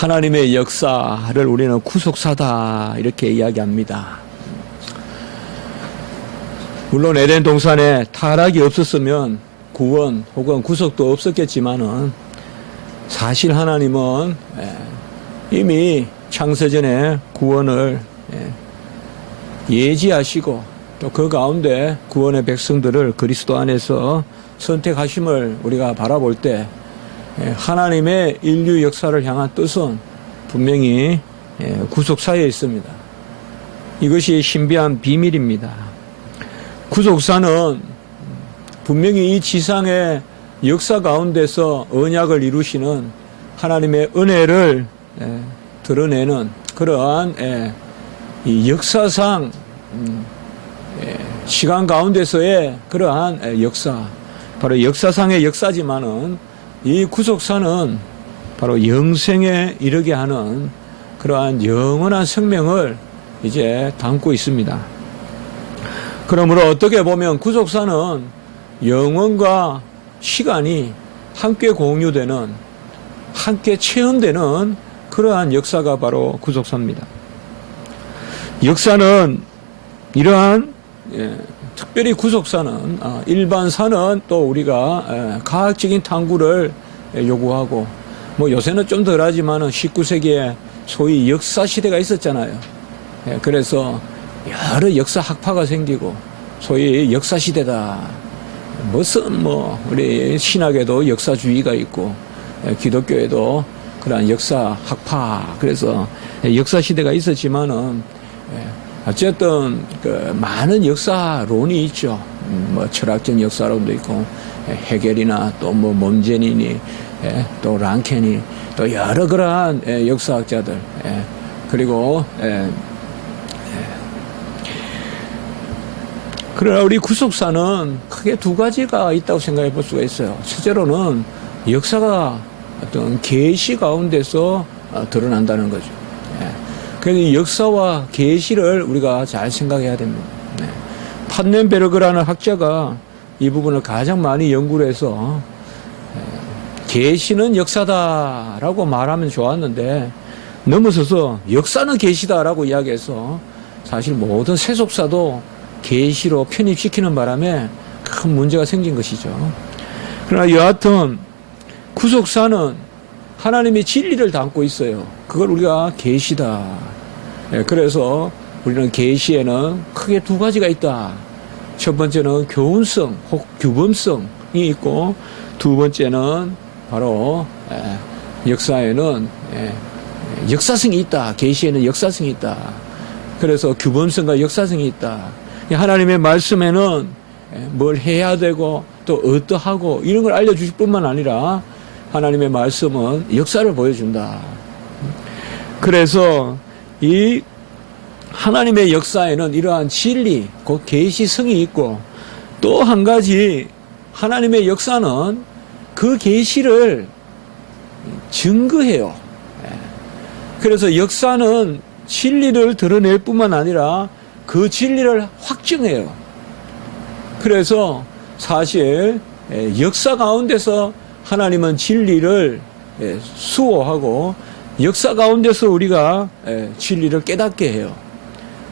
하나님의 역사를 우리는 구속사다 이렇게 이야기합니다. 물론 에덴 동산에 타락이 없었으면 구원 혹은 구속도 없었겠지만은 사실 하나님은 이미 창세전에 구원을 예지하시고 또 그 가운데 구원의 백성들을 그리스도 안에서 선택하심을 우리가 바라볼 때 하나님의 인류 역사를 향한 뜻은 분명히 구속사에 있습니다. 이것이 신비한 비밀입니다. 구속사는 분명히 이 지상의 역사 가운데서 언약을 이루시는 하나님의 은혜를 드러내는 그러한 이 역사상 시간 가운데서의 그러한 역사, 바로 역사상의 역사지만은 이 구속사는 바로 영생에 이르게 하는 그러한 영원한 생명을 이제 담고 있습니다. 그러므로 어떻게 보면 구속사는 영혼과 시간이 함께 공유되는, 함께 체험되는 그러한 역사가 바로 구속사입니다. 역사는 이러한 특별히 구속사는 일반사는 또 우리가 과학적인 탐구를 요구하고 요새는 좀 덜하지만은 19세기에 소위 역사 시대가 있었잖아요. 그래서 여러 역사 학파가 생기고 소위 역사 시대다. 무슨 우리 신학에도 역사주의가 있고 기독교에도 그러한 역사 학파, 그래서 역사 시대가 있었지만은 어쨌든 많은 역사론이 있죠. 철학적 역사론도 있고 헤겔이나 또 몬제니니 또 랑켄이 또 여러 그러한 역사학자들 그리고 그러나 우리 구속사는 크게 두 가지가 있다고 생각해 볼 수가 있어요. 첫째로는 역사가 어떤 계시 가운데서 드러난다는 거죠. 그래서 역사와 계시를 우리가 잘 생각해야 됩니다. 판넨베르그라는 학자가 이 부분을 가장 많이 연구를 해서 계시는 역사다라고 말하면 좋았는데 넘어서서 역사는 계시다라고 이야기해서 사실 모든 세속사도 계시로 편입시키는 바람에 큰 문제가 생긴 것이죠. 그러나 여하튼 구속사는 하나님의 진리를 담고 있어요. 그걸 우리가 계시다. 그래서 우리는 계시에는 크게 두 가지가 있다. 첫 번째는 교훈성 혹 규범성이 있고 두 번째는 바로 역사에는 역사성이 있다. 계시에는 역사성이 있다. 그래서 규범성과 역사성이 있다. 하나님의 말씀에는 뭘 해야 되고 또 어떠하고 이런 걸 알려주실 뿐만 아니라 하나님의 말씀은 역사를 보여준다. 그래서 이 하나님의 역사에는 이러한 진리, 곧 계시성이 있고 또 한 가지 하나님의 역사는 그 계시를 증거해요. 그래서 역사는 진리를 드러낼 뿐만 아니라 그 진리를 확증해요. 그래서 사실 역사 가운데서 하나님은 진리를 수호하고 역사 가운데서 우리가 진리를 깨닫게 해요.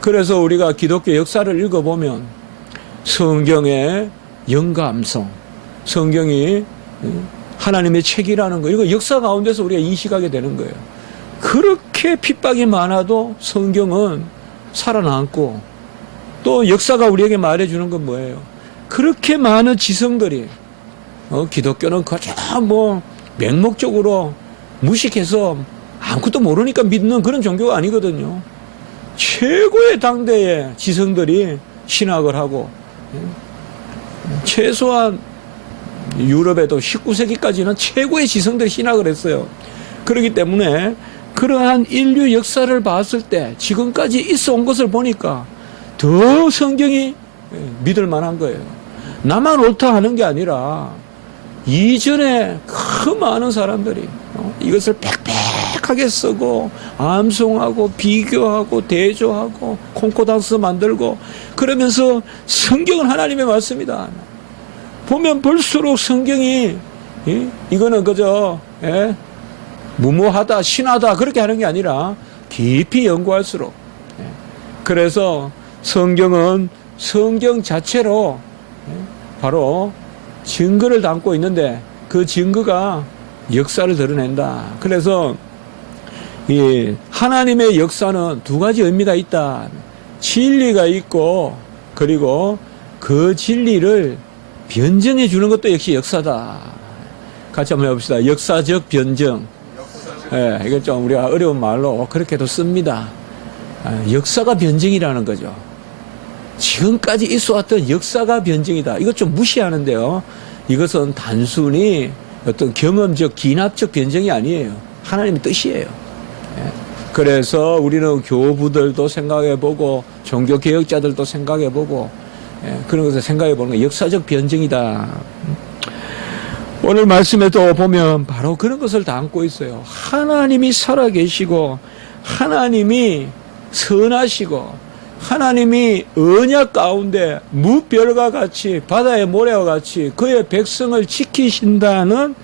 그래서 우리가 기독교 역사를 읽어보면 성경의 영감성, 성경이 하나님의 책이라는 거, 이거 역사 가운데서 우리가 인식하게 되는 거예요. 그렇게 핍박이 많아도 성경은 살아남고 또 역사가 우리에게 말해주는 건 뭐예요? 그렇게 많은 지성들이 기독교는 그저 맹목적으로 무식해서 아무것도 모르니까 믿는 그런 종교가 아니거든요. 최고의 당대의 지성들이 신학을 하고 최소한 유럽에도 19세기까지는 최고의 지성들이 신학을 했어요. 그렇기 때문에 그러한 인류 역사를 봤을 때 지금까지 있어 온 것을 보니까 더 성경이 믿을 만한 거예요. 나만 옳다 하는 게 아니라 이전에 그 많은 사람들이 이것을 빽빽하게 쓰고 암송하고 비교하고 대조하고 콩코단스 만들고 그러면서 성경은 하나님의 말씀이다. 보면 볼수록 성경이 이거는 그저 무모하다, 신하다 그렇게 하는 게 아니라 깊이 연구할수록. 그래서 성경은 성경 자체로 바로 증거를 담고 있는데 그 증거가 역사를 드러낸다. 그래서 이 하나님의 역사는 두 가지 의미가 있다. 진리가 있고 그리고 그 진리를 변증해 주는 것도 역시 역사다. 같이 한번 해봅시다. 역사적 변증. 예, 이건 좀 우리가 어려운 말로 그렇게도 씁니다. 역사가 변증이라는 거죠. 지금까지 있어왔던 역사가 변증이다. 이것 좀 무시하는데요. 이것은 단순히 어떤 경험적, 기납적 변증이 아니에요. 하나님의 뜻이에요. 예. 그래서 우리는 교부들도 생각해보고 종교개혁자들도 생각해보고 그런 것을 생각해보는 게 역사적 변증이다. 오늘 말씀에도 보면 바로 그런 것을 담고 있어요. 하나님이 살아계시고 하나님이 선하시고 하나님이 언약 가운데 무별과 같이 바다의 모래와 같이 그의 백성을 지키신다는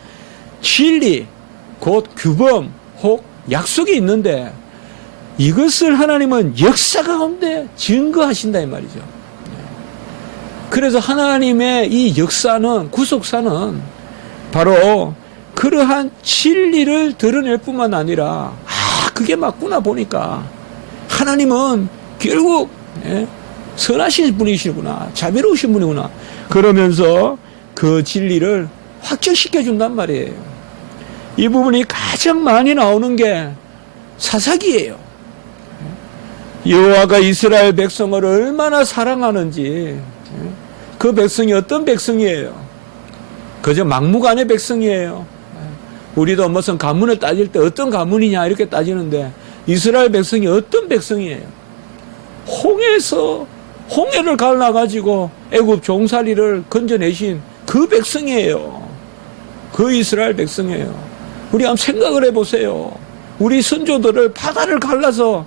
진리, 곧 규범 혹 약속이 있는데 이것을 하나님은 역사 가운데 증거하신다 이 말이죠. 그래서 하나님의 이 역사는, 구속사는 바로 그러한 진리를 드러낼 뿐만 아니라 그게 맞구나 보니까 하나님은 결국 선하신 분이시구나, 자비로우신 분이구나 그러면서 그 진리를 확정시켜 준단 말이에요. 이 부분이 가장 많이 나오는 게 사사기예요. 여호와가 이스라엘 백성을 얼마나 사랑하는지, 그 백성이 어떤 백성이에요? 그저 막무가내 백성이에요. 우리도 무슨 가문을 따질 때 어떤 가문이냐 이렇게 따지는데 이스라엘 백성이 어떤 백성이에요? 홍해에서 홍해를 갈라가지고 애굽 종살이를 건져내신 그 백성이에요. 그 이스라엘 백성이에요. 우리 한번 생각을 해보세요. 우리 선조들을 바다를 갈라서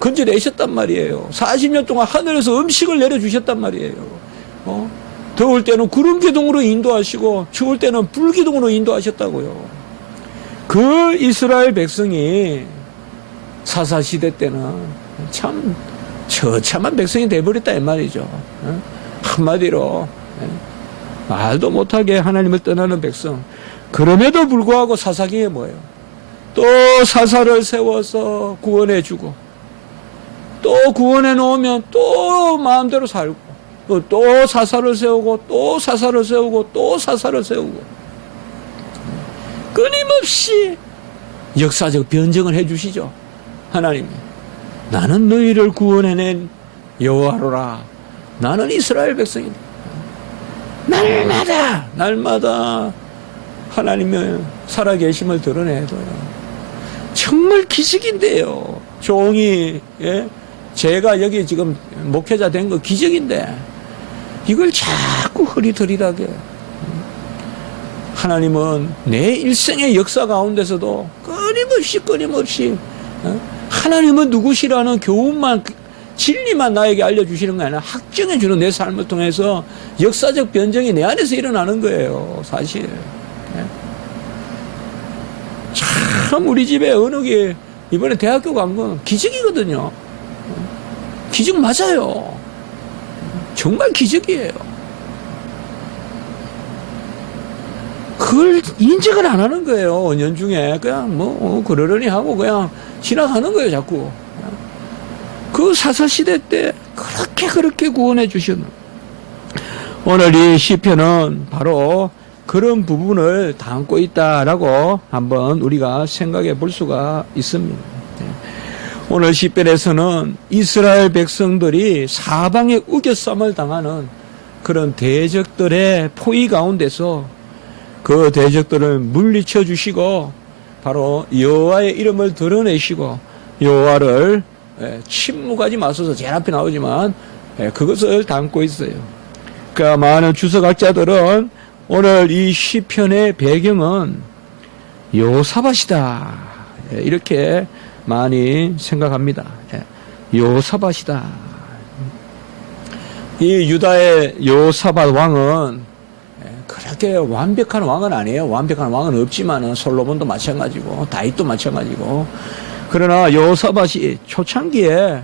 건져내셨단 말이에요. 40년 동안 하늘에서 음식을 내려주셨단 말이에요. 더울 때는 구름 기둥으로 인도하시고 추울 때는 불 기둥으로 인도하셨다고요. 그 이스라엘 백성이 사사시대 때는 참 처참한 백성이 돼버렸다 이 말이죠. 한마디로 말도 못하게 하나님을 떠나는 백성. 그럼에도 불구하고 사사기에 뭐예요? 또 사사를 세워서 구원해주고 또 구원해 놓으면 또 마음대로 살고 또 사사를 세우고 또 사사를 세우고 또 사사를 세우고 끊임없이 역사적 변증을 해주시죠. 하나님이 나는 너희를 구원해낸 여호와로라. 나는 이스라엘 백성이다. 날마다 하나님의 살아계심을 드러내줘요. 정말 기적인데요. 종이 제가 여기 지금 목회자 된 거 기적인데 이걸 자꾸 흐리더리하게 하나님은 내 일생의 역사 가운데서도 끊임없이 하나님은 누구시라는 교훈만, 진리만 나에게 알려주시는 게 아니라 확정해주는 내 삶을 통해서 역사적 변정이 내 안에서 일어나는 거예요. 사실 참 우리 집에 어느게 이번에 대학교 간 건 기적이거든요. 기적 맞아요. 정말 기적이에요. 그걸 인정을 안 하는 거예요. 연중에 그냥 그러려니 하고 그냥 지나가는 거예요. 자꾸 그 사사시대 때 그렇게 구원해 주셨는. 오늘 이 시편은 바로 그런 부분을 담고 있다라고 한번 우리가 생각해 볼 수가 있습니다. 오늘 시편에서는 이스라엘 백성들이 사방에 우겨쌈을 당하는 그런 대적들의 포위 가운데서 그 대적들을 물리쳐 주시고 바로 여호와의 이름을 드러내시고 여호와를 침묵하지 마소서 제일 앞에 나오지만 그것을 담고 있어요. 그러니까 많은 주석학자들은 오늘 이 시편의 배경은 여호사밧이다 이렇게 많이 생각합니다. 여호사밧이다. 이 유다의 여호사밧 왕은 그렇게 완벽한 왕은 아니에요. 완벽한 왕은 없지만은 솔로몬도 마찬가지고 다윗도 마찬가지고. 그러나 여호사밧이 초창기에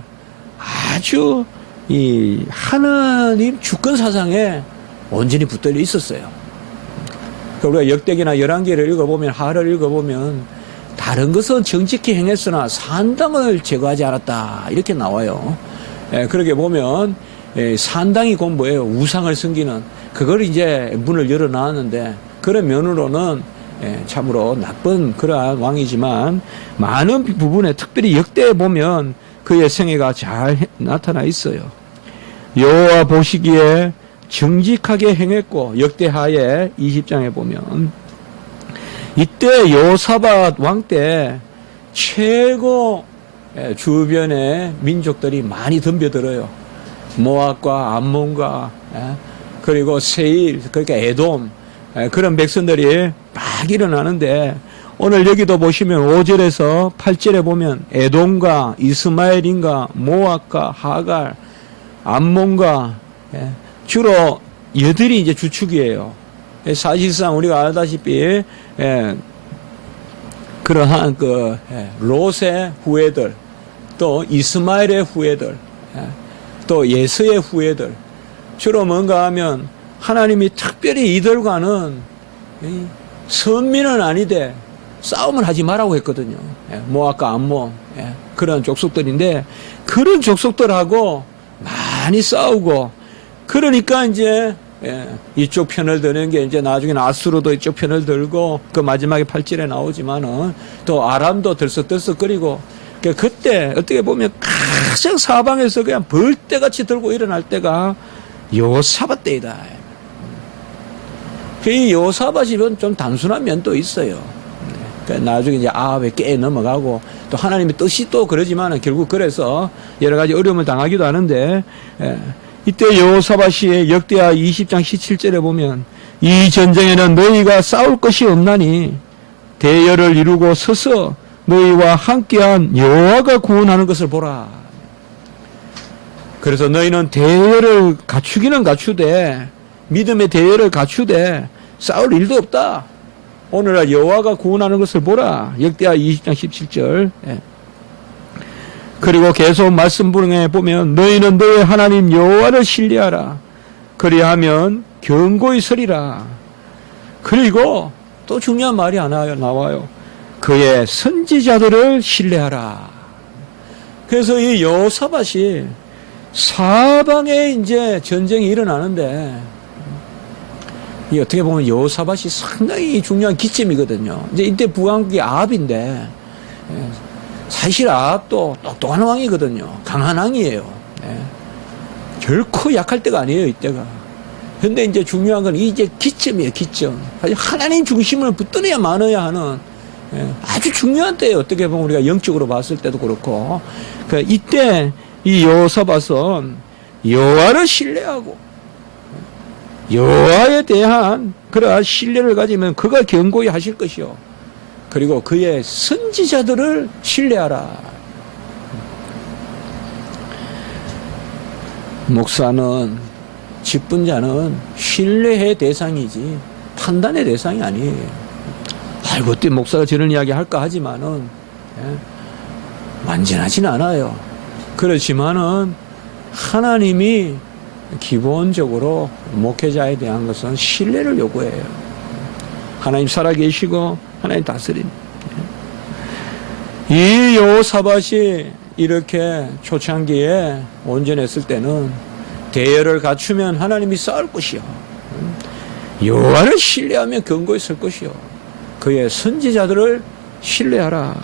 아주 이 하나님 주권 사상에 온전히 붙들려 있었어요. 우리가 역대기나 열왕기를 읽어보면, 하를 읽어보면 다른 것은 정직히 행했으나 산당을 제거하지 않았다 이렇게 나와요. 그렇게 보면 산당이 곧 뭐예요? 우상을 섬기는, 그걸 이제 문을 열어놨는데, 그런 면으로는 참으로 나쁜 그러한 왕이지만 많은 부분에 특별히 역대에 보면 그의 생애가 잘 나타나 있어요. 여호와 보시기에 정직하게 행했고, 역대하의 20장에 보면 이때 여호사밧 왕 때 최고 주변에 민족들이 많이 덤벼들어요. 모압과 암몬과 그리고 세일, 그러니까 에돔, 그런 백성들이 막 일어나는데, 오늘 여기도 보시면 5절에서 8절에 보면 에돔과 이스마엘인과 모압과 하갈, 암몬과 주로 여들이 이제 주축이에요. 사실상 우리가 알다시피 그러한 그 롯의 후예들, 또 이스마엘의 후예들, 또 예서의 후예들, 주로 뭔가 하면 하나님이 특별히 이들과는 선민은 아니되 싸움을 하지 말라고 했거든요. 모압과 암몬, 그런 족속들인데, 그런 족속들하고 많이 싸우고, 그러니까 이제 이쪽 편을 드는 게 이제 나중에는 아수르도 이쪽 편을 들고, 그 마지막에 8절에 나오지만은 또 아람도 들썩들썩거리고, 그때 어떻게 보면 가장 사방에서 그냥 벌떼같이 들고 일어날 때가 여호사밧 때이다. 이 여호사밧이 좀 단순한 면도 있어요. 나중에 이제 아합에 깨 넘어가고, 또 하나님의 뜻이 또 그러지만은 결국 그래서 여러 가지 어려움을 당하기도 하는데, 이때 여호사밧이 역대하 20장 17절에 보면 이 전쟁에는 너희가 싸울 것이 없나니 대열을 이루고 서서 너희와 함께한 여호와가 구원하는 것을 보라. 그래서 너희는 대열을 갖추기는 갖추되, 믿음의 대열을 갖추되 싸울 일도 없다. 오늘날 여호와가 구원하는 것을 보라. 역대하 20장 17절. 그리고 계속 말씀 중에 보면 너희는 너의 하나님 여호와를 신뢰하라. 그리하면 견고히 서리라. 그리고 또 중요한 말이 하나 나와요. 그의 선지자들을 신뢰하라. 그래서 이 여호사밧이 사방에 이제 전쟁이 일어나는데, 이 어떻게 보면 여호사밧이 상당히 중요한 기점이거든요. 이제 이때 부왕국이 아합인데, 사실 아합도 똑똑한 왕이거든요. 강한 왕이에요. 결코 약할 때가 아니에요, 이때가. 근데 이제 중요한 건 이제 기점이에요, 기점. 하나님 중심을 붙들어야 마너야 하는 아주 중요한 때예요. 어떻게 보면 우리가 영적으로 봤을 때도 그렇고. 그러니까 이때 이 여호사밧은 여호와를 신뢰하고 여호와에 대한 그러한 신뢰를 가지면 그가 견고히 하실 것이요. 그리고 그의 선지자들을 신뢰하라. 목사는, 직분자는 신뢰의 대상이지 판단의 대상이 아니에요. 아이고, 어때 목사가 저런 이야기 할까 하지만은 완전하진 않아요. 그렇지만은 하나님이 기본적으로 목회자에 대한 것은 신뢰를 요구해요. 하나님 살아계시고 하나님 다스림. 이 여호사밧이 이렇게 초창기에 온전했을 때는 대열을 갖추면 하나님이 싸울 것이요, 여호와를 신뢰하면 견고히 설 것이요, 그의 선지자들을 신뢰하라.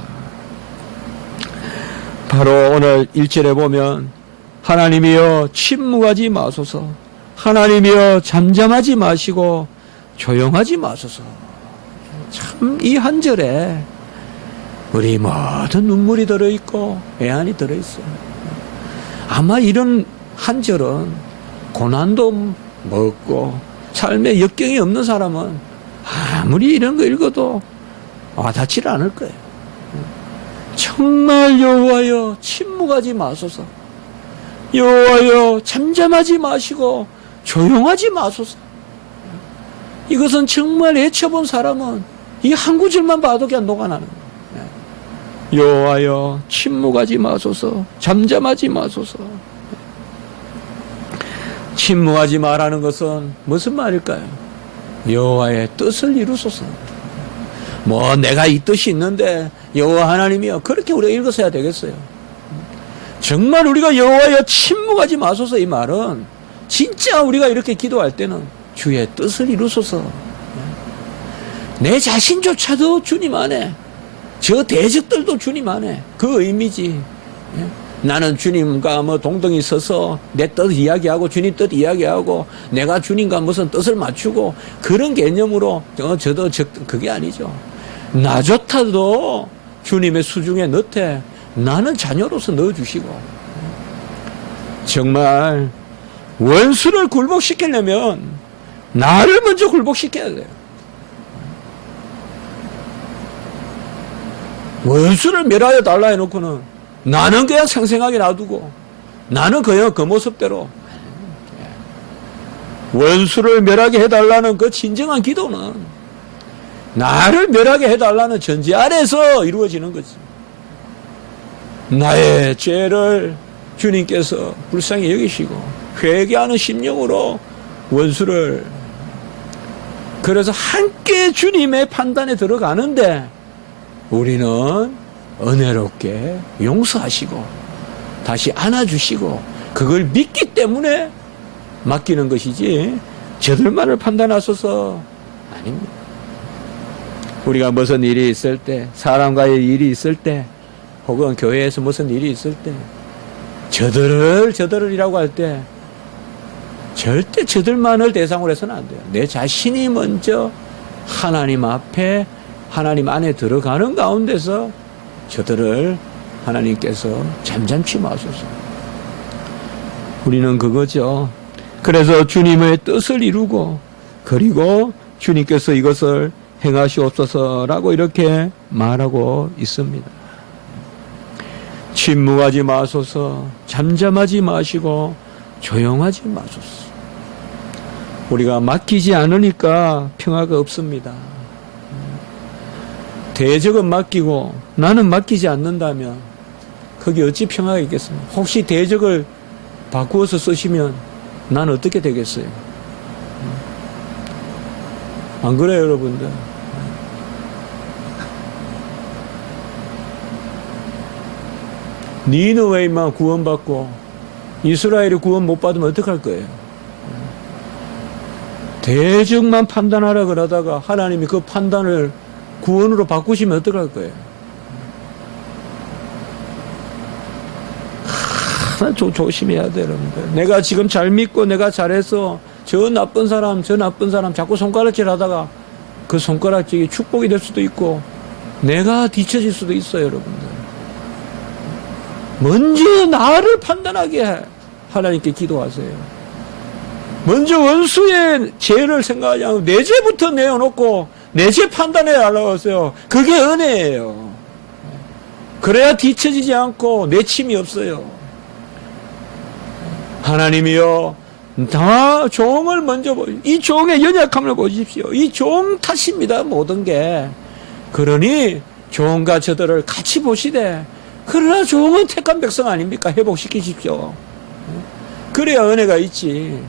바로 오늘 1절에 보면 하나님이여 침묵하지 마소서, 하나님이여 잠잠하지 마시고 조용하지 마소서. 참 이 한 절에 우리 모든 눈물이 들어있고 애안이 들어있어요. 아마 이런 한 절은 고난도 먹고 삶에 역경이 없는 사람은 아무리 이런 거 읽어도 와닿지를 않을 거예요. 정말 여호와여 침묵하지 마소서, 여호와여 잠잠하지 마시고 조용하지 마소서. 이것은 정말 애쳐본 사람은 이 한 구절만 봐도 그냥 녹아나는 거예요. 여호와여 침묵하지 마소서, 잠잠하지 마소서. 침묵하지 말라는 것은 무슨 말일까요? 여호와의 뜻을 이루소서. 뭐 내가 이 뜻이 있는데 여호와 하나님이여, 그렇게 우리가 읽어서야 되겠어요? 정말 우리가 여호와여 침묵하지 마소서, 이 말은 진짜 우리가 이렇게 기도할 때는 주의 뜻을 이루소서. 내 자신조차도 주님 안에, 저 대적들도 주님 안에, 그 의미지. 나는 주님과 뭐 동등히 서서 내 뜻 이야기하고 주님 뜻 이야기하고 내가 주님과 무슨 뜻을 맞추고 그런 개념으로 저도 그게 아니죠. 나조차도 주님의 수중에 넣되 나는 자녀로서 넣어주시고, 정말 원수를 굴복시키려면 나를 먼저 굴복시켜야 돼요. 원수를 멸하여 달라 해놓고는 나는 그냥 생생하게 놔두고 나는 그냥 그 모습대로, 원수를 멸하게 해달라는 그 진정한 기도는 나를 멸하게 해달라는 전제 아래서 이루어지는 거지. 나의 죄를 주님께서 불쌍히 여기시고 회개하는 심령으로 원수를, 그래서 함께 주님의 판단에 들어가는데 우리는 은혜롭게 용서하시고 다시 안아주시고 그걸 믿기 때문에 맡기는 것이지 저들만을 판단하소서 아닙니다. 우리가 무슨 일이 있을 때, 사람과의 일이 있을 때, 혹은 교회에서 무슨 일이 있을 때 저들이라고 할 때 절대 저들만을 대상으로 해서는 안 돼요. 내 자신이 먼저 하나님 앞에, 하나님 안에 들어가는 가운데서 저들을 하나님께서 잠잠치 마소서. 우리는 그거죠. 그래서 주님의 뜻을 이루고, 그리고 주님께서 이것을 행하시옵소서라고 이렇게 말하고 있습니다. 침묵하지 마소서, 잠잠하지 마시고 조용하지 마소서. 우리가 맡기지 않으니까 평화가 없습니다. 대적은 맡기고 나는 맡기지 않는다면 거기 어찌 평화가 있겠습니까? 혹시 대적을 바꾸어서 쓰시면 난 어떻게 되겠어요? 안 그래요, 여러분들? 니느웨이만 구원받고 이스라엘이 구원 못 받으면 어떡할 거예요? 대적만 판단하라 그러다가 하나님이 그 판단을 구원으로 바꾸시면 어떡할 거예요? 조심해야 돼요, 여러분들. 내가 지금 잘 믿고 내가 잘해서 저 나쁜 사람 자꾸 손가락질 하다가 그 손가락질이 축복이 될 수도 있고 내가 뒤처질 수도 있어요, 여러분들. 먼저 나를 판단하게 하나님께 기도하세요. 먼저 원수의 죄를 생각하지 않고 내 죄부터 내어놓고 내 죄 판단해 달라고 하세요. 그게 은혜예요. 그래야 뒤처지지 않고 내침이 없어요. 하나님이여, 다 종을 먼저 이 종의 연약함을 보십시오. 이 종 탓입니다, 모든 게. 그러니 종과 저들을 같이 보시되, 그러나 종은 택한 백성 아닙니까? 회복시키십시오. 그래야 은혜가 있지.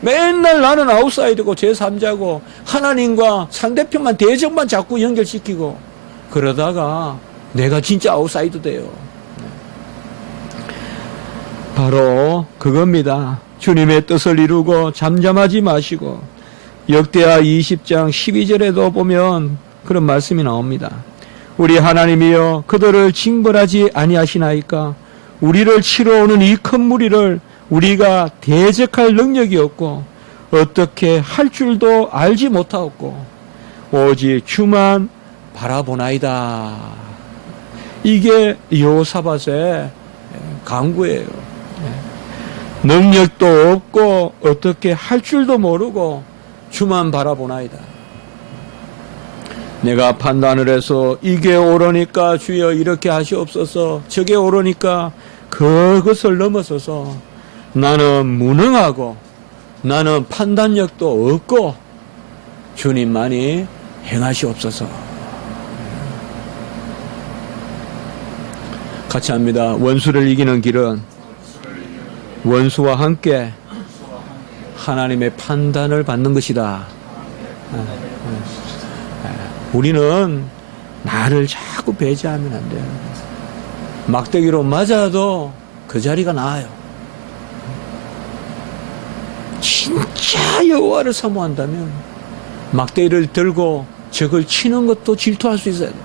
맨날 나는 아웃사이드고 제3자고 하나님과 상대편만 대적만 자꾸 연결시키고 그러다가 내가 진짜 아웃사이드 돼요. 바로 그겁니다. 주님의 뜻을 이루고 잠잠하지 마시고, 역대하 20장 12절에도 보면 그런 말씀이 나옵니다. 우리 하나님이여, 그들을 징벌하지 아니하시나이까? 우리를 치러 오는 이 큰 무리를 우리가 대적할 능력이 없고 어떻게 할 줄도 알지 못하였고 오직 주만 바라보나이다. 이게 여호사밧의 간구예요. 능력도 없고 어떻게 할 줄도 모르고 주만 바라보나이다. 내가 판단을 해서 이게 옳으니까 주여 이렇게 하시옵소서, 저게 옳으니까 그것을 넘어서서 나는 무능하고 나는 판단력도 없고 주님만이 행하시옵소서. 같이 합니다. 원수를 이기는 길은 원수와 함께 하나님의 판단을 받는 것이다. 우리는 나를 자꾸 배제하면 안 돼요. 막대기로 맞아도 그 자리가 나아요. 진짜 여호와를 사모한다면 막대기를 들고 적을 치는 것도 질투할 수 있어야 돼요.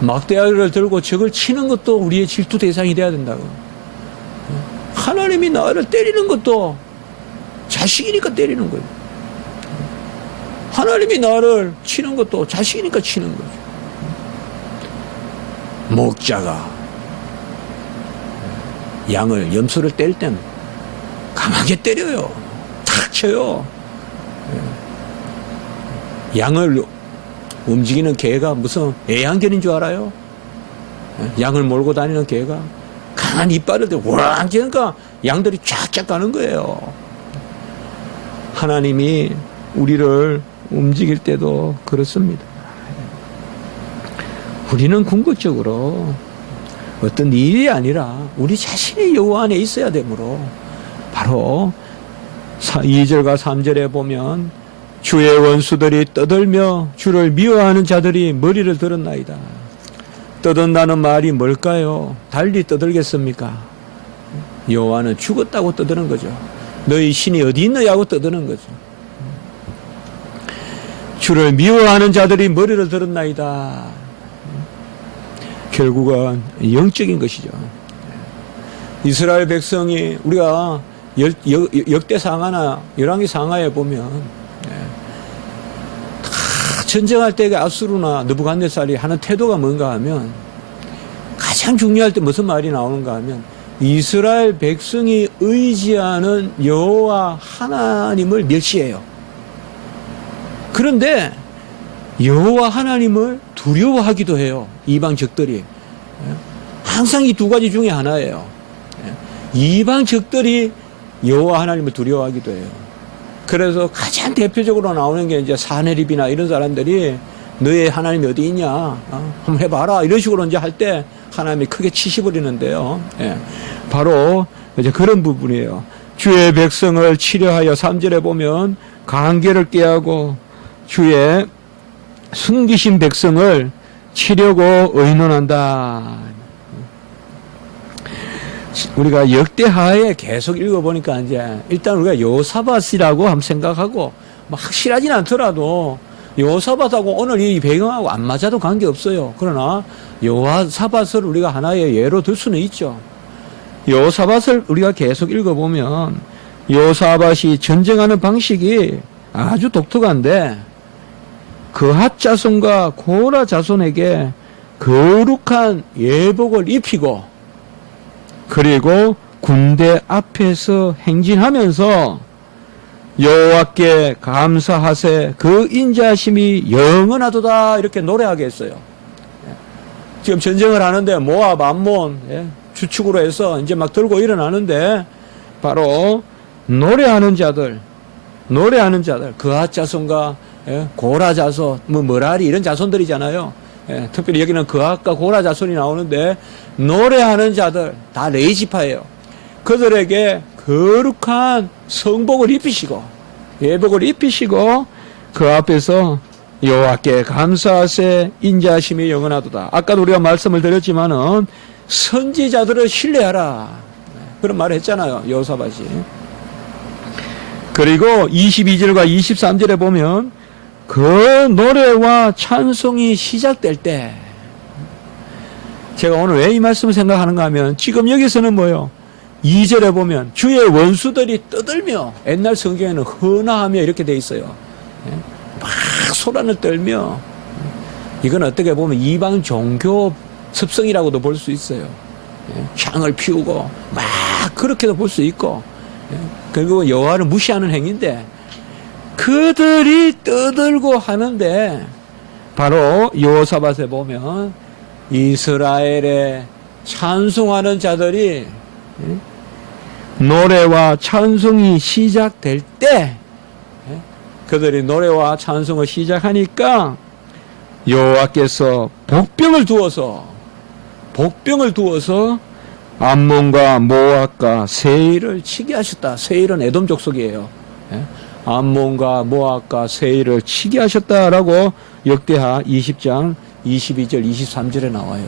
막대기를 들고 적을 치는 것도 우리의 질투 대상이 돼야 된다고. 하나님이 나를 때리는 것도 자식이니까 때리는 거예요. 하나님이 나를 치는 것도 자식이니까 치는 거죠. 목자가 양을, 염소를 때릴 때는 강하게 때려요. 탁 쳐요. 양을 움직이는 개가 무슨 애완견인 줄 알아요? 양을 몰고 다니는 개가 강한 이빨을 들고 우랑 찌니까 양들이 쫙쫙 가는 거예요. 하나님이 우리를 움직일 때도 그렇습니다. 우리는 궁극적으로 어떤 일이 아니라 우리 자신의 여호와 안에 있어야 되므로 바로 2절과 3절에 보면 주의 원수들이 떠들며 주를 미워하는 자들이 머리를 들었나이다. 떠든다는 말이 뭘까요? 달리 떠들겠습니까? 여호와는 죽었다고 떠드는 거죠. 너희 신이 어디 있느냐고 떠드는 거죠. 주를 미워하는 자들이 머리를 들었나이다. 결국은 영적인 것이죠. 이스라엘 백성이 우리가 역대 상하나 열왕기 상하에 보면 다 전쟁할 때 아수르나 느부갓네살이 하는 태도가 뭔가 하면 가장 중요할 때 무슨 말이 나오는가 하면 이스라엘 백성이 의지하는 여호와 하나님을 멸시해요. 그런데 여호와 하나님을 두려워하기도 해요. 이방 적들이. 항상 이 두 가지 중에 하나예요. 이방 적들이 여호와 하나님을 두려워하기도 해요. 그래서 가장 대표적으로 나오는 게 이제 사네립이나 이런 사람들이 너의 하나님이 어디 있냐? 한번 해봐라. 이런 식으로 이제 할 때 하나님이 크게 치시버리는데요. 바로 이제 그런 부분이에요. 주의 백성을 치려하여 3절에 보면 관계를 깨하고 주의 숨기신 백성을 치려고 의논한다. 우리가 역대하에 계속 읽어보니까 이제 일단 우리가 여호사밧이라고 한번 생각하고 확실하진 않더라도 여호사밧하고 오늘 이 배경하고 안 맞아도 관계없어요. 그러나 여호사밧을 우리가 하나의 예로 들 수는 있죠. 여호사밧을 우리가 계속 읽어보면 여호사밧이 전쟁하는 방식이 아주 독특한데 그핫 자손과 고라 자손에게 거룩한 예복을 입히고 그리고 군대 앞에서 행진하면서 여호와께 감사하세 그 인자하심이 영원하도다 이렇게 노래하게 했어요. 지금 전쟁을 하는데 모압, 암몬 주축으로 해서 이제 막 들고 일어나는데 바로 노래하는 자들 그핫 자손과 고라 자손, 머라리 이런 자손들이잖아요. 특별히 여기는 그핫과 고라 자손이 나오는데 노래하는 자들 다 레이지파예요. 그들에게 거룩한 성복을 입히시고 예복을 입히시고 그 앞에서 여호와께 감사하세 인자하심이 영원하도다. 아까도 우리가 말씀을 드렸지만은 선지자들을 신뢰하라 그런 말을 했잖아요. 여호사밧이. 그리고 22절과 23절에 보면 그 노래와 찬송이 시작될 때 제가 오늘 왜 이 말씀을 생각하는가 하면 지금 여기서는 뭐요? 2절에 보면 주의 원수들이 떠들며 옛날 성경에는 헌화하며 이렇게 돼 있어요. 막 소란을 떨며 이건 어떻게 보면 이방 종교 습성이라고도 볼 수 있어요. 향을 피우고 막 그렇게도 볼 수 있고 그리고 여호와를 무시하는 행위인데 그들이 떠들고 하는데 바로 여호사밧에 보면 이스라엘에 찬송하는 자들이 노래와 찬송이 시작될 때 그들이 노래와 찬송을 시작하니까 여호와께서 복병을 두어서 암몬과 모압과 세일을 치게 하셨다. 세일은 에돔 족속이에요. 예? 암몬과 모압과 세일을 치게 하셨다라고 역대하 20장 22절 23절에 나와요.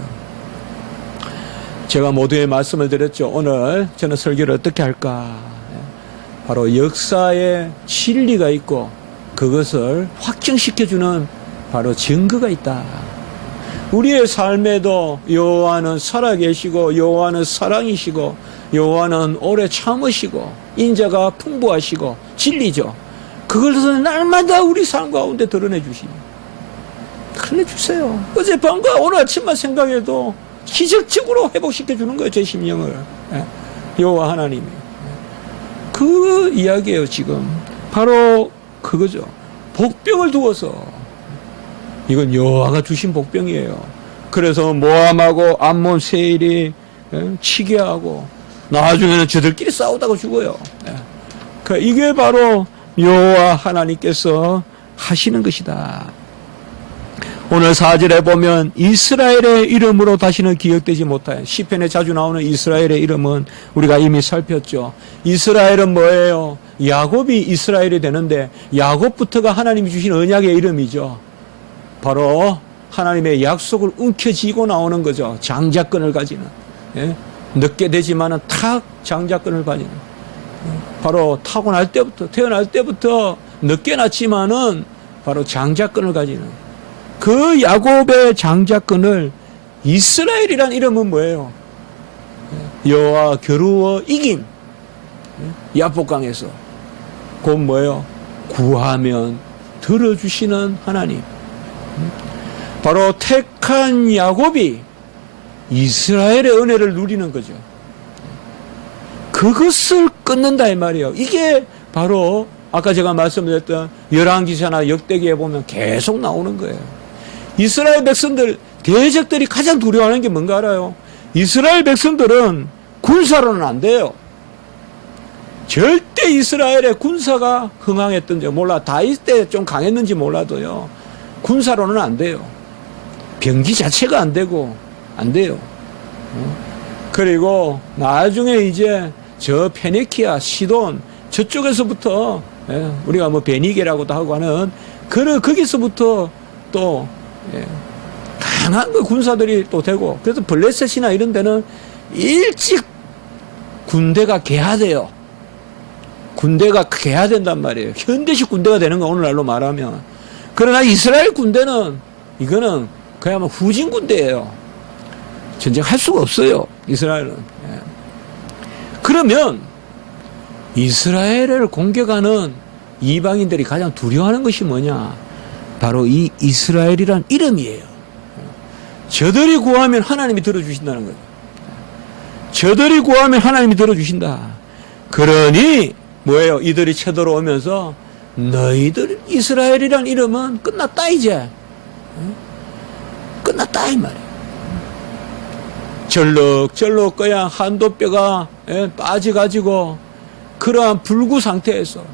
제가 모두의 말씀을 드렸죠. 오늘 저는 설교를 어떻게 할까? 바로 역사에 진리가 있고 그것을 확증시켜주는 바로 증거가 있다. 우리의 삶에도 여호와는 살아계시고 여호와는 사랑이시고 여호와는 오래 참으시고 인자가 풍부하시고 진리죠. 그것을 날마다 우리 삶 가운데 드러내주세요. 어젯밤과 오늘 아침만 생각해도 기적적으로 회복시켜주는 거예요. 제 심령을. 여호와 하나님이. 그 이야기예요. 지금 바로 그거죠. 복병을 두어서. 이건 여호와가 주신 복병이에요. 그래서 모함하고 암몬 세일이 치게 하고 나중에는 저들끼리 싸우다가 죽어요. 이게 바로 여호와 하나님께서 하시는 것이다. 오늘 4절에 보면 이스라엘의 이름으로 다시는 기억되지 못하여, 시편에 자주 나오는 이스라엘의 이름은 우리가 이미 살폈죠. 이스라엘은 뭐예요? 야곱이 이스라엘이 되는데 야곱부터가 하나님이 주신 언약의 이름이죠. 바로 하나님의 약속을 움켜쥐고 나오는 거죠. 장자권을 가지는. 늦게 되지만은 탁 장자권을 가지는. 바로 태어날 때부터 늦게 났지만은 바로 장자권을 가지는. 그 야곱의 장자권을 이스라엘이란 이름은 뭐예요? 여호와 겨루어 이긴 야복강에서. 곧 뭐예요? 구하면 들어주시는 하나님. 바로 택한 야곱이 이스라엘의 은혜를 누리는 거죠. 그것을 끊는다 이 말이에요. 이게 바로 아까 제가 말씀드렸던 열왕기사나 역대기에 보면 계속 나오는 거예요. 이스라엘 백성들, 대적들이 가장 두려워하는 게 뭔가 알아요? 이스라엘 백성들은 군사로는 안 돼요. 절대 이스라엘의 군사가 흥황했던지 몰라. 다윗 때 좀 강했는지 몰라도요. 군사로는 안 돼요. 병기 자체가 안 되고 안 돼요. 그리고 나중에 이제 저 페네키아, 시돈 저쪽에서부터 우리가 뭐 베니게라고도 하고 하는 거기서부터 또 강한 그 군사들이 또 되고, 그래서 블레셋이나 이런 데는 일찍 군대가 개화돼요. 군대가 개화된단 말이에요. 현대식 군대가 되는 거 오늘날로 말하면. 그러나 이스라엘 군대는 이거는 그야말로 후진 군대예요. 전쟁할 수가 없어요. 이스라엘은. 그러면 이스라엘을 공격하는 이방인들이 가장 두려워하는 것이 뭐냐? 바로 이 이스라엘이란 이름이에요. 저들이 구하면 하나님이 들어주신다는 거예요. 저들이 구하면 하나님이 들어주신다. 그러니 뭐예요? 이들이 쳐들어오면서 너희들 이스라엘이란 이름은 끝났다 이제. 끝났다 이 말이에요. 절럭절럭 그냥 한도뼈가 빠져가지고 그러한 불구 상태에서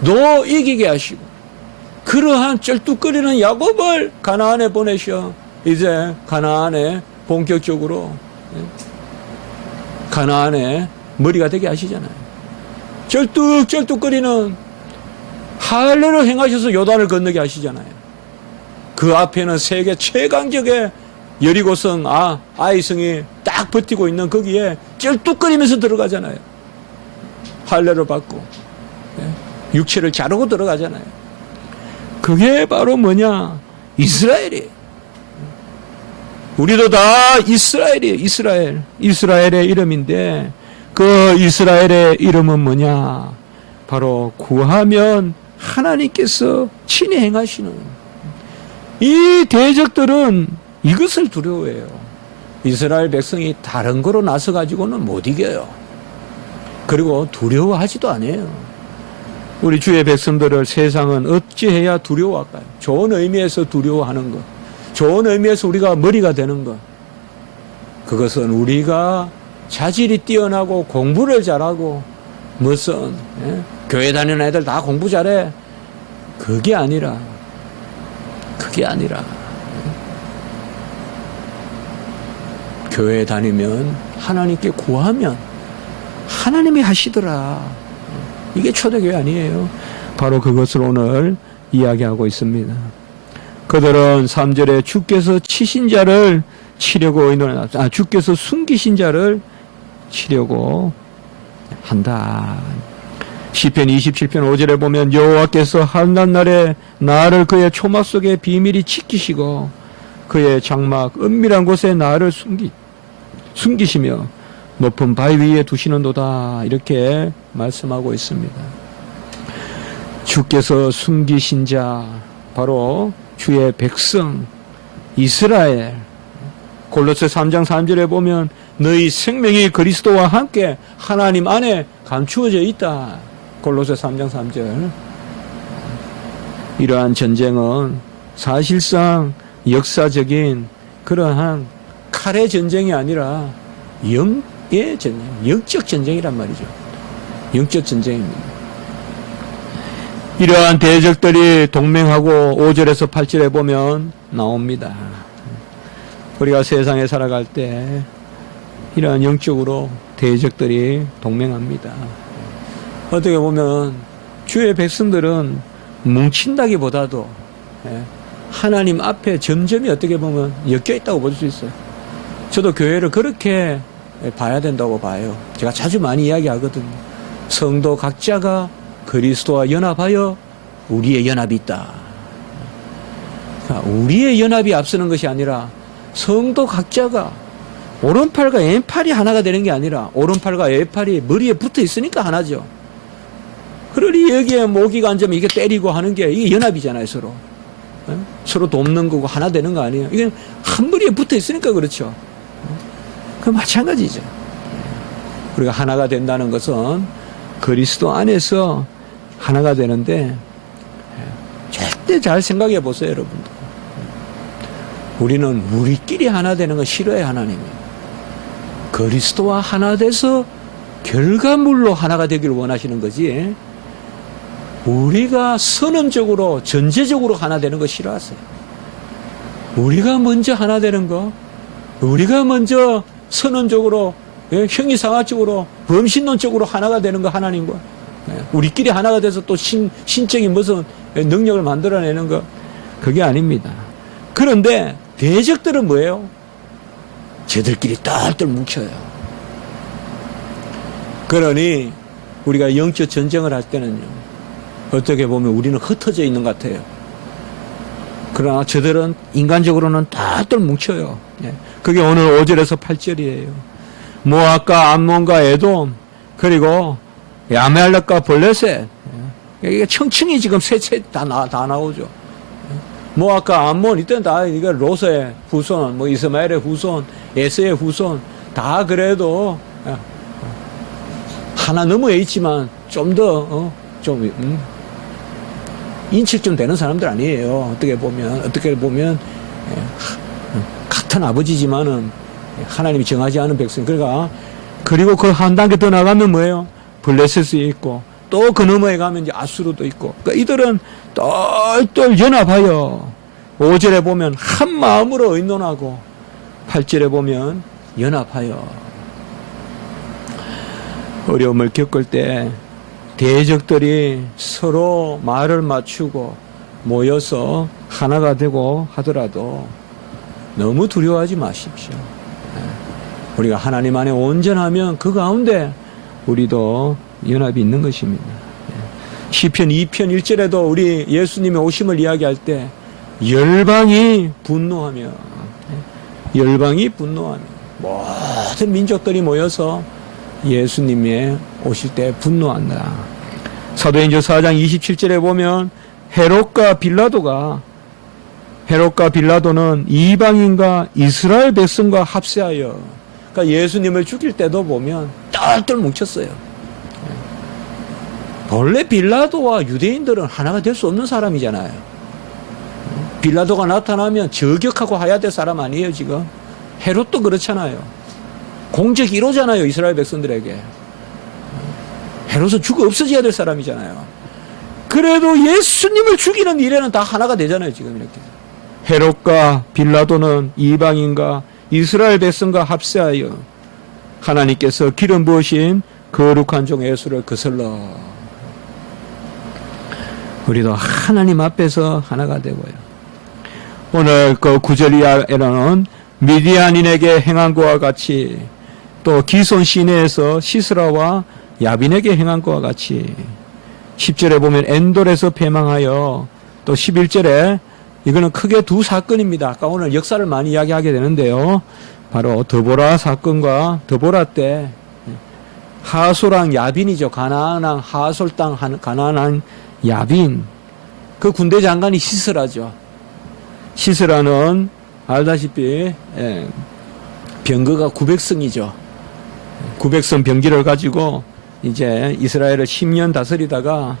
너 이기게 하시고 그러한 쩔뚝거리는 야곱을 가나안에 보내셔. 이제 가나안에 본격적으로 가나안에 머리가 되게 하시잖아요. 쩔뚝쩔뚝거리는 할례를 행하셔서 요단을 건너게 하시잖아요. 그 앞에는 세계 최강적의 여리고성 아이성이 딱 버티고 있는 거기에 쩔뚝거리면서 들어가잖아요. 할례를 받고 육체를 자르고 들어가잖아요. 그게 바로 뭐냐? 이스라엘이에요. 우리도 다 이스라엘이에요. 이스라엘의 이름인데 그 이스라엘의 이름은 뭐냐? 바로 구하면 하나님께서 친히 행하시는. 이 대적들은 이것을 두려워해요. 이스라엘 백성이 다른 거로 나서 가지고는 못 이겨요. 그리고 두려워하지도 않아요. 우리 주의 백성들을 세상은 어찌해야 두려워할까요? 좋은 의미에서 두려워하는 것, 좋은 의미에서 우리가 머리가 되는 것, 그것은 우리가 자질이 뛰어나고 공부를 잘하고 무슨 교회 다니는 애들 다 공부 잘해, 그게 아니라 교회 다니면 하나님께 구하면 하나님이 하시더라. 이게 초대교회 아니에요. 바로 그것을 오늘 이야기하고 있습니다. 그들은 3절에 주께서 치신 자를 치려고 의논하다. 주께서 숨기신 자를 치려고 한다. 시편 27편 5절에 보면 여호와께서 한낱 날에 나를 그의 초막 속에 비밀히 지키시고 그의 장막 은밀한 곳에 나를 숨기시며 높은 바위 위에 두시는도다. 이렇게 말씀하고 있습니다. 주께서 숨기신 자 바로 주의 백성 이스라엘. 골로새 3장 3절에 보면 너희 생명이 그리스도와 함께 하나님 안에 감추어져 있다. 골로새 3장 3절. 이러한 전쟁은 사실상 역사적인 그러한 칼의 전쟁이 아니라 영의 전쟁, 영적 전쟁이란 말이죠. 영적 전쟁입니다. 이러한 대적들이 동맹하고 5절에서 8절에 보면 나옵니다. 우리가 세상에 살아갈 때 이러한 영적으로 대적들이 동맹합니다. 어떻게 보면 주의 백성들은 뭉친다기보다도 하나님 앞에 점점이 어떻게 보면 엮여 있다고 볼 수 있어요. 저도 교회를 그렇게 봐야 된다고 봐요. 제가 자주 많이 이야기하거든요. 성도 각자가 그리스도와 연합하여 우리의 연합이 있다. 우리의 연합이 앞서는 것이 아니라 성도 각자가 오른팔과 왼팔이 하나가 되는 게 아니라 오른팔과 왼팔이 머리에 붙어 있으니까 하나죠. 그러니 여기에 모기가 앉으면 이게 때리고 하는 게 이게 연합이잖아요. 서로. 서로 돕는 거고 하나 되는 거 아니에요. 이게 한 머리에 붙어 있으니까 그렇죠. 그 마찬가지죠. 우리가 하나가 된다는 것은 그리스도 안에서 하나가 되는데 절대 잘 생각해 보세요, 여러분들. 우리는 우리끼리 하나 되는 거 싫어해, 하나님이. 그리스도와 하나 돼서 결과물로 하나가 되기를 원하시는 거지. 우리가 선언적으로 전제적으로 하나 되는 거 싫어하세요. 우리가 먼저 하나 되는 거, 우리가 먼저 선언적으로 형이상학적으로 범신론적으로 하나가 되는 거 하나님과 우리끼리 하나가 돼서 또 신적인 무슨 능력을 만들어내는 거 그게 아닙니다. 그런데 대적들은 뭐예요? 쟤들끼리 똘똘 뭉쳐요. 그러니 우리가 영적 전쟁을 할 때는요, 어떻게 보면 우리는 흩어져 있는 것 같아요. 그러나 저들은 인간적으로는 똘똘 뭉쳐요. 그게 오늘 5절에서 8절이에요. 모압과 암몬과 에돔, 그리고 야멜렉과 블레셋. 이게 청층이 지금 다 나오죠. 모압과 암몬, 이때는 다 이거 롯의 후손, 뭐 이스마엘의 후손, 에서의 후손, 다 그래도 하나 넘어 있지만 좀 더, 인칠 좀 되는 사람들 아니에요. 어떻게 보면, 같은 아버지지만은 하나님이 정하지 않은 백성. 그리고 그 한 단계 더 나가면 뭐예요? 블레셋이 있고, 또 그 너머에 가면 이제 아수르도 있고. 그러니까 이들은 똘똘 연합하여 5절에 보면 한 마음으로 의논하고 8절에 보면 연합하여. 어려움을 겪을 때 대적들이 서로 말을 맞추고 모여서 하나가 되고 하더라도 너무 두려워하지 마십시오. 우리가 하나님 안에 온전하면 그 가운데 우리도 연합이 있는 것입니다. 시편 2편 1절에도 우리 예수님의 오심을 이야기할 때 열방이 분노하며 모든 민족들이 모여서 예수님의 오실 때 분노한다. 사도행전 4장 27절에 보면 헤롯과 빌라도는 이방인과 이스라엘 백성과 합세하여, 그러니까 예수님을 죽일 때도 보면 똘똘 뭉쳤어요. 원래 빌라도와 유대인들은 하나가 될 수 없는 사람이잖아요. 빌라도가 나타나면 저격하고 해야 될 사람 아니에요, 지금. 헤롯도 그렇잖아요. 공적 1호잖아요, 이스라엘 백성들에게. 헤롯은 죽어 없어져야 될 사람이잖아요. 그래도 예수님을 죽이는 일에는 다 하나가 되잖아요, 지금 이렇게. 헤롯과 빌라도는 이방인과 이스라엘 백성과 합세하여 하나님께서 기름 부으신 거룩한 종 예수를 거슬러 우리도 하나님 앞에서 하나가 되고요. 오늘 그 9절에는 미디안인에게 행한 것과 같이 또 기손 시내에서 시스라와 야빈에게 행한 것과 같이 10절에 보면 엔돌에서 패망하여 또 11절에 이거는 크게 두 사건입니다. 아까 오늘 역사를 많이 이야기하게 되는데요. 바로 드보라 사건과 드보라 때 하솔왕 야빈이죠. 가나안왕 하솔 땅 가나안왕 야빈 그 군대 장관이 시스라죠. 시스라는 알다시피 병거가 900성이죠. 900성 병기를 가지고 이제 이스라엘을 10년 다스리다가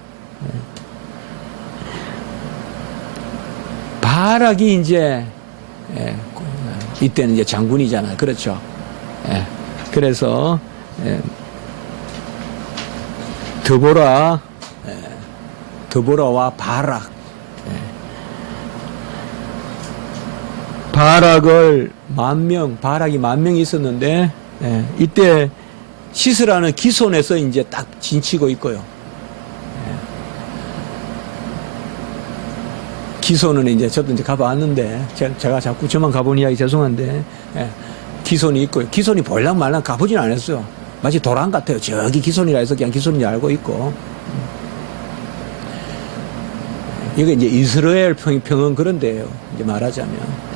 바락이 이제 이때는 이제 장군이잖아요. 그렇죠. 그래서 드보라와 바락 바락이 10,000명이 있었는데 이때 시스라는 기손에서 이제 딱 진치고 있고요. 기손은 이제 저도 이제 가봤는데 제가 자꾸 저만 가본 이야기 죄송한데 기손이 있고요. 기손이 볼랑 말랑 가보진 않았어요. 마치 도란 같아요. 저기 기손이라 해서 그냥 기손인 줄 알고 있고. 이게 이제 이스라엘 평은 그런 데예요. 이제 말하자면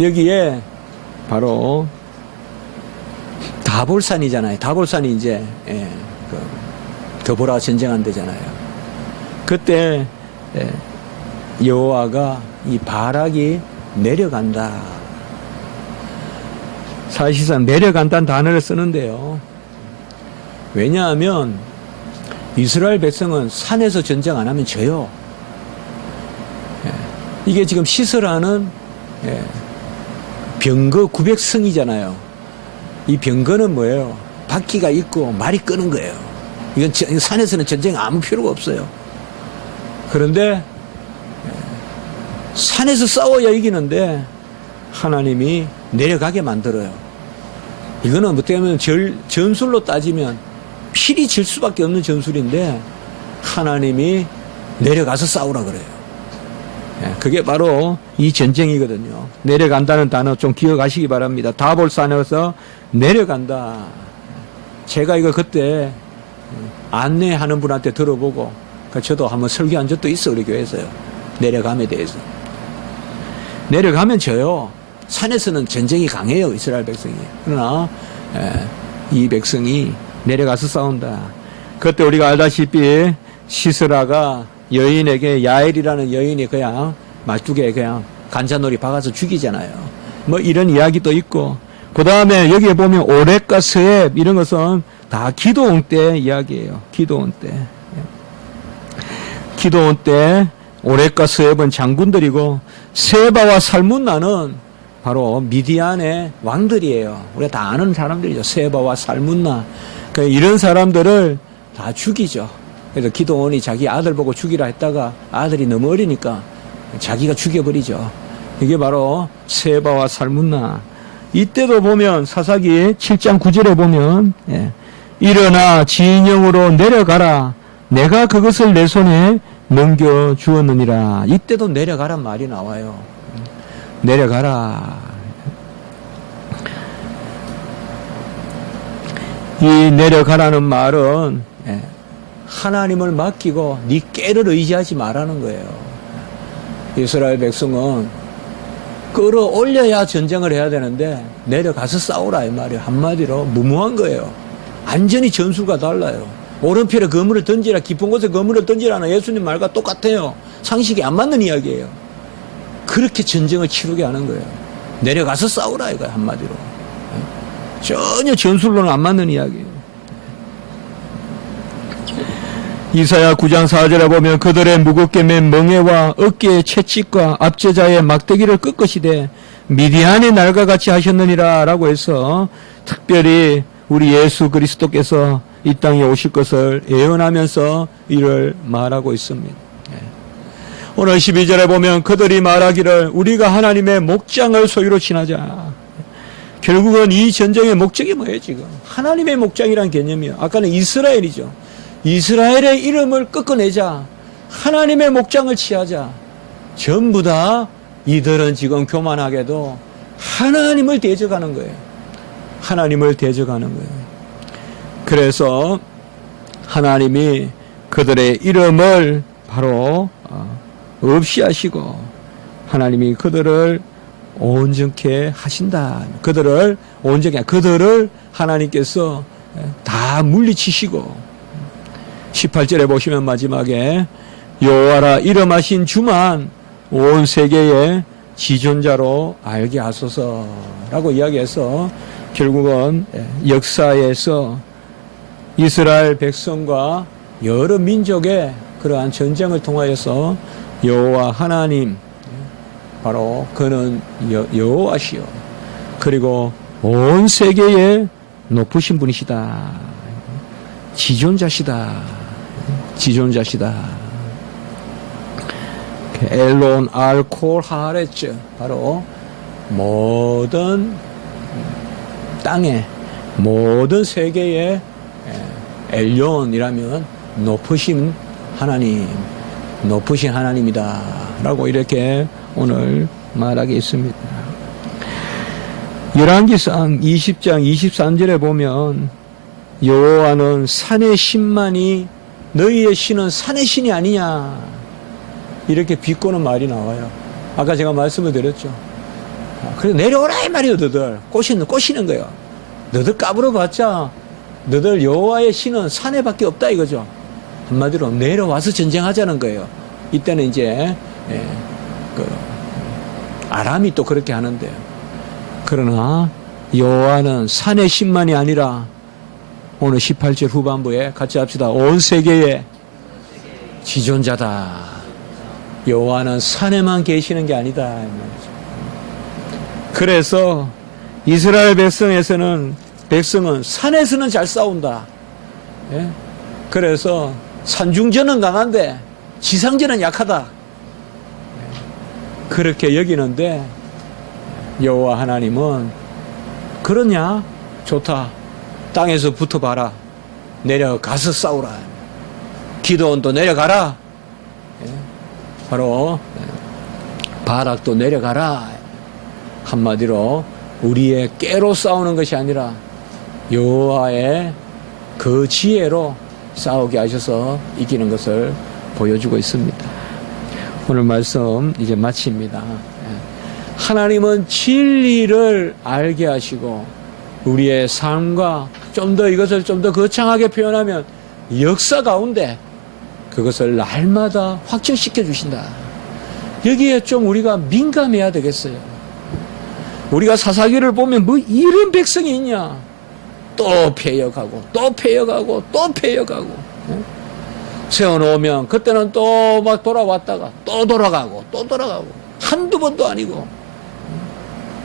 여기에 바로 다볼산이잖아요. 다볼산이 이제 드보라가 전쟁한 데잖아요. 그때 여호와가 이 바락이 내려간다. 사실상 내려간다는 단어를 쓰는데요. 왜냐하면 이스라엘 백성은 산에서 전쟁 안 하면 져요. 이게 지금 시스라는 병거 900성이잖아요. 이 병거는 뭐예요? 바퀴가 있고 말이 끄는 거예요. 이건 산에서는 전쟁 아무 필요가 없어요. 그런데 산에서 싸워야 이기는데 하나님이 내려가게 만들어요. 이거는 어떻게 보면 전술로 따지면 필히 질 수밖에 없는 전술인데 하나님이 내려가서 싸우라 그래요. 그게 바로 이 전쟁이거든요. 내려간다는 단어 좀 기억하시기 바랍니다. 다볼산에서 내려간다. 제가 이거 그때 안내하는 분한테 들어보고 저도 한번 설교한 적도 있어 우리 교회에서요. 내려감에 대해서. 내려가면 져요. 산에서는 전쟁이 강해요. 이스라엘 백성이. 그러나 이 백성이 내려가서 싸운다. 그때 우리가 알다시피 시스라가 여인에게 야엘이라는 여인이 그냥 말뚝에 그냥 간자놀이 박아서 죽이잖아요. 뭐 이런 이야기도 있고 그 다음에 여기에 보면 오렉과 스앱 이런 것은 다 기도원 때 이야기예요. 기도원 때. 기도원 때 오렉과 스앱은 장군들이고 세바와 살문나는 바로 미디안의 왕들이에요. 우리가 다 아는 사람들이죠. 세바와 살문나. 그러니까 이런 사람들을 다 죽이죠. 그래서 기도원이 자기 아들 보고 죽이라 했다가 아들이 너무 어리니까 자기가 죽여버리죠. 이게 바로 세바와 살문나. 이때도 보면 사사기 7장 9절에 보면 일어나 진영으로 내려가라. 내가 그것을 내 손에 넘겨주었느니라. 이때도 내려가란 말이 나와요. 내려가라. 이 내려가라는 말은 하나님을 맡기고 네 깨를 의지하지 말라는 거예요. 이스라엘 백성은 끌어올려야 전쟁을 해야 되는데 내려가서 싸우라 이 말이에요. 한마디로 무모한 거예요. 완전히 전술과 달라요. 오른편에 거물을 던지라, 깊은 곳에 거물을 던지라는 예수님 말과 똑같아요. 상식이 안 맞는 이야기예요. 그렇게 전쟁을 치르게 하는 거예요. 내려가서 싸우라 이거예요. 한마디로. 전혀 전술로는 안 맞는 이야기예요. 이사야 9장 4절에 보면 그들의 무겁게 맨 멍에와 어깨의 채찍과 압제자의 막대기를 꺾으시되 미디안의 날과 같이 하셨느니라 라고 해서 특별히 우리 예수 그리스도께서 이 땅에 오실 것을 예언하면서 이를 말하고 있습니다. 오늘 12절에 보면 그들이 말하기를 우리가 하나님의 목장을 소유로 지나자. 결국은 이 전쟁의 목적이 뭐예요, 지금? 하나님의 목장이란 개념이요. 아까는 이스라엘이죠. 이스라엘의 이름을 꺾어내자. 하나님의 목장을 취하자. 전부 다 이들은 지금 교만하게도 하나님을 대적하는 거예요. 하나님을 대적하는 거예요. 그래서 하나님이 그들의 이름을 바로 없이 하시고 하나님이 그들을 온전케 하신다. 그들을 하나님께서 다 물리치시고 18절에 보시면 마지막에 여호와라 이름하신 주만 온 세계의 지존자로 알게 하소서라고 이야기해서 결국은 역사에서 이스라엘 백성과 여러 민족의 그러한 전쟁을 통하여서 여호와 하나님 바로 그는 여호와시요 그리고 온 세계에 높으신 분이시다. 지존자시다. 엘론 알콜 하레츠 바로 모든 땅에 모든 세계의 엘론이라면 높으신 하나님이다 라고 이렇게 오늘 말하게 있습니다. 열왕기상 20장 23절에 보면 여호와는 산의 신만이 너희의 신은 산의 신이 아니냐 이렇게 비꼬는 말이 나와요. 아까 제가 말씀을 드렸죠. 그래서 내려오라 이 말이에요. 너들 꼬시는 거예요. 너들 까불어봤자 너들 여호와의 신은 산에 밖에 없다 이거죠. 한마디로 내려와서 전쟁하자는 거예요. 이때는 이제 아람이 또 그렇게 하는데요. 그러나 여호와는 산의 신만이 아니라 오늘 18절 후반부에 같이 합시다. 온 세계의 지존자다. 여호와는 산에만 계시는 게 아니다. 그래서 이스라엘 백성은 산에서는 잘 싸운다. 그래서 산중전은 강한데 지상전은 약하다. 그렇게 여기는데 여호와 하나님은 그러냐? 좋다. 땅에서 붙어봐라. 내려가서 싸우라. 기드온도 내려가라. 바로 바락도 내려가라. 한마디로 우리의 깨로 싸우는 것이 아니라 여호와의 그 지혜로 싸우게 하셔서 이기는 것을 보여주고 있습니다. 오늘 말씀 이제 마칩니다. 하나님은 진리를 알게 하시고 우리의 삶과 좀 더 이것을 좀 더 거창하게 표현하면 역사 가운데 그것을 날마다 확증시켜 주신다. 여기에 좀 우리가 민감해야 되겠어요. 우리가 사사기를 보면 뭐 이런 백성이 있냐. 또 패역하고 또 패역하고 또 패역하고 세워놓으면 그때는 또 막 돌아왔다가 또 돌아가고 또 돌아가고 한두 번도 아니고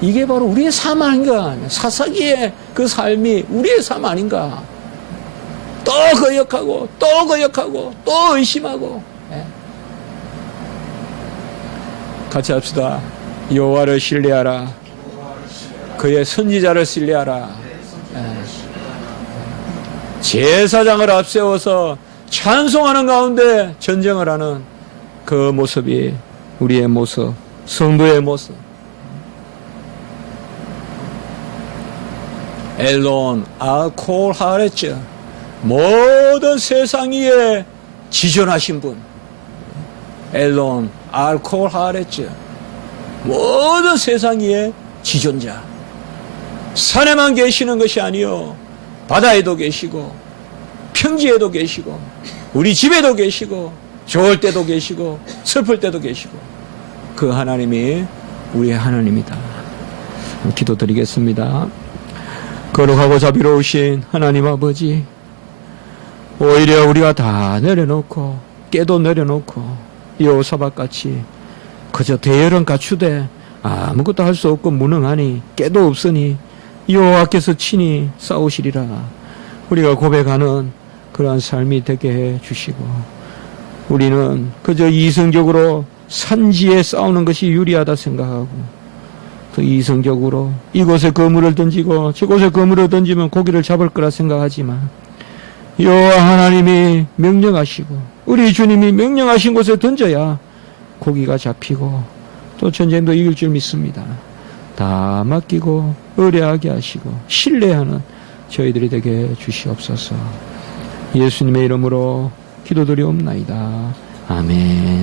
이게 바로 우리의 삶 아닌가. 사사기의 그 삶이 우리의 삶 아닌가. 또 거역하고 또 거역하고 또 의심하고. 같이 합시다. 여호와를 신뢰하라. 그의 선지자를 신뢰하라. 제사장을 앞세워서 찬송하는 가운데 전쟁을 하는 그 모습이 우리의 모습, 성도의 모습. 엘론 알콜 하레츠 모든 세상 위에 지존하신 분. 엘론 알콜 하레츠 모든 세상 위에 지존자. 산에만 계시는 것이 아니요 바다에도 계시고 평지에도 계시고 우리 집에도 계시고 좋을 때도 계시고 슬플 때도 계시고 그 하나님이 우리의 하나님이다. 기도드리겠습니다. 거룩하고 자비로우신 하나님 아버지, 오히려 우리가 다 내려놓고 깨도 내려놓고 여호사밧같이 그저 대열은 갖추되 아무것도 할 수 없고 무능하니 깨도 없으니 여호와께서 친히 싸우시리라. 우리가 고백하는 그러한 삶이 되게 해 주시고, 우리는 그저 이성적으로 산지에 싸우는 것이 유리하다 생각하고, 또 이성적으로 이곳에 그물을 던지고 저곳에 그물을 던지면 고기를 잡을 거라 생각하지만, 여호와 하나님이 명령하시고 우리 주님이 명령하신 곳에 던져야 고기가 잡히고 또 전쟁도 이길 줄 믿습니다. 다 맡기고 의뢰하게 하시고 신뢰하는 저희들이 되게 주시옵소서. 예수님의 이름으로 기도드리옵나이다. 아멘.